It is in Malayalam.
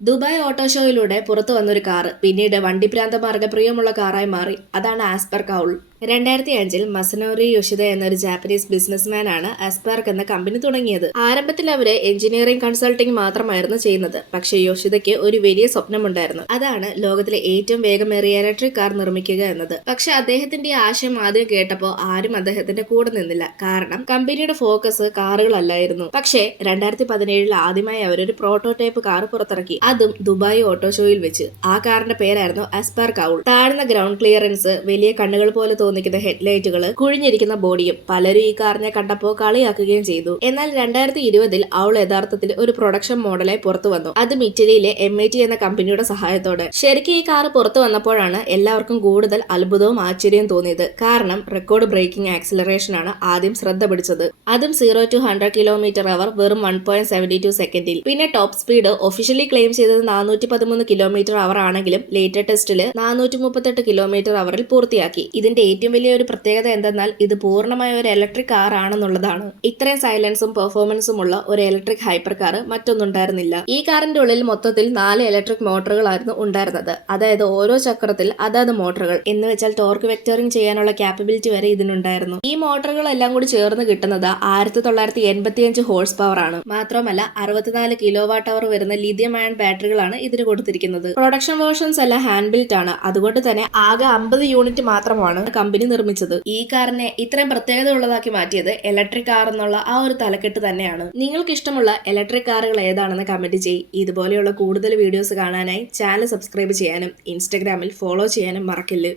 ദുബായ് ഓട്ടോ ഷോയിലൂടെ പുറത്തു വന്നൊരു കാറ് പിന്നീട് വണ്ടിഭ്രാന്തന്മാർക്ക് പ്രിയമുള്ള കാറായി മാറി. അതാണ് ആസ്പർ കൗൾ. 2005-ൽ മസനോറി യോഷിത എന്നൊരു ജാപ്പനീസ് ബിസിനസ്മാൻ ആണ് ആസ്പാർക്ക് എന്ന കമ്പനി തുടങ്ങിയത്. ആരംഭത്തിൽ അവര് എഞ്ചിനീയറിംഗ് കൺസൾട്ടിംഗ് മാത്രമായിരുന്നു ചെയ്യുന്നത്. പക്ഷേ യോഷിതയ്ക്ക് ഒരു വലിയ സ്വപ്നമുണ്ടായിരുന്നു. അതാണ് ലോകത്തിലെ ഏറ്റവും വേഗമേറിയ ഇലക്ട്രിക് കാർ നിർമ്മിക്കുക എന്നത്. പക്ഷെ അദ്ദേഹത്തിന്റെ ആശയം ആദ്യം കേട്ടപ്പോൾ ആരും അദ്ദേഹത്തിന്റെ കൂടെ നിന്നില്ല. കാരണം കമ്പനിയുടെ ഫോക്കസ് കാറുകളല്ലായിരുന്നു. പക്ഷേ 2017-ൽ ആദ്യമായി അവരൊരു പ്രോട്ടോടൈപ്പ് കാർ പുറത്തിറക്കി. അതും ദുബായ് ഓട്ടോ ഷോയിൽ വെച്ച്. ആ കാറിന്റെ പേരായിരുന്നു ആസ്പാർ കൗൾ. താഴ്ന്ന ഗ്രൗണ്ട് ക്ലിയറൻസ്, വലിയ കണ്ണുകൾ പോലെ തോന്നിക്കുന്ന ഹെഡ്ലൈറ്റുകൾ, കുഴിഞ്ഞിരിക്കുന്ന ബോഡിയും. പലരും ഈ കാറിനെ കണ്ടപ്പോൾ കളിയാക്കുകയും ചെയ്തു. എന്നാൽ 2020-ൽ അവൾ യഥാർത്ഥത്തിൽ ഒരു പ്രൊഡക്ഷൻ മോഡലായി പുറത്തു വന്നു. അതും ഇറ്റലിയിലെ MIT എന്ന കമ്പനിയുടെ സഹായത്തോടെ. ശരിക്കും ഈ കാർ പുറത്തു വന്നപ്പോഴാണ് എല്ലാവർക്കും കൂടുതൽ അത്ഭുതവും ആശ്ചര്യവും തോന്നിയത്. കാരണം റെക്കോർഡ് ബ്രേക്കിംഗ് ആക്സിലറേഷൻ ആണ് ആദ്യം ശ്രദ്ധ പിടിച്ചത്. അതും 0 to 100 km/h വെറും 1.72 സെക്കൻഡിൽ. പിന്നെ ടോപ്പ് സ്പീഡ് ഒഫീഷ്യലി ക്ലെയിം ചെയ്തത് 413 km/h ആണെങ്കിലും ലേറ്റർ ടെസ്റ്റില് 438 km/hൽ പൂർത്തിയാക്കി. ഇതിന്റെ ഏറ്റവും വലിയ ഒരു പ്രത്യേകത എന്തെന്നാൽ ഇത് പൂർണ്ണമായ ഒരു ഇലക്ട്രിക് കാർ ആണെന്നുള്ളതാണ്. ഇത്രയും സൈലൻസും പെർഫോമൻസും ഉള്ള ഒരു ഇലക്ട്രിക് ഹൈപ്പർ കാർ മറ്റൊന്നുണ്ടായിരുന്നില്ല. ഈ കാറിന്റെ ഉള്ളിൽ മൊത്തത്തിൽ 4 ഇലക്ട്രിക് മോട്ടോറുകളായിരുന്നു ഉണ്ടായിരുന്നത്. അതായത് ഓരോ ചക്രത്തിൽ അതാത് മോട്ടോറുകൾ എന്ന് വെച്ചാൽ ടോർക്ക് വെക്ടറിംഗ് ചെയ്യാനുള്ള ക്യാപ്പബിലിറ്റി വരെ ഇതിനുണ്ടായിരുന്നു. ഈ മോട്ടോറുകളെല്ലാം കൂടി ചേർന്ന് കിട്ടുന്നത് 1985 ഹോഴ്സ് പവർ ആണ്. മാത്രമല്ല 64 kWh വരുന്ന ലിഥിയം അയൺ ബാറ്ററികളാണ് ഇതിന് കൊടുത്തിരിക്കുന്നത്. പ്രൊഡക്ഷൻ വേർഷൻസ് എല്ലാം ഹാൻഡ് ബിൽറ്റ് ആണ്. അതുകൊണ്ട് തന്നെ ആകെ 50 യൂണിറ്റ് മാത്രമാണ് കമ്പനി നിർമ്മിച്ചത്. ഈ കാറിനെ ഇത്രയും പ്രത്യേകത ഉള്ളതാക്കി മാറ്റിയത് ഇലക്ട്രിക് കാർ എന്നുള്ള ആ ഒരു തലക്കെട്ട് തന്നെയാണ്. നിങ്ങൾക്ക് ഇഷ്ടമുള്ള ഇലക്ട്രിക് കാറുകൾ ഏതാണെന്ന് കമന്റ് ചെയ്യ്. ഇതുപോലെയുള്ള കൂടുതൽ വീഡിയോസ് കാണാനായി ചാനൽ സബ്സ്ക്രൈബ് ചെയ്യാനും ഇൻസ്റ്റഗ്രാമിൽ ഫോളോ ചെയ്യാനും മറക്കില്ല.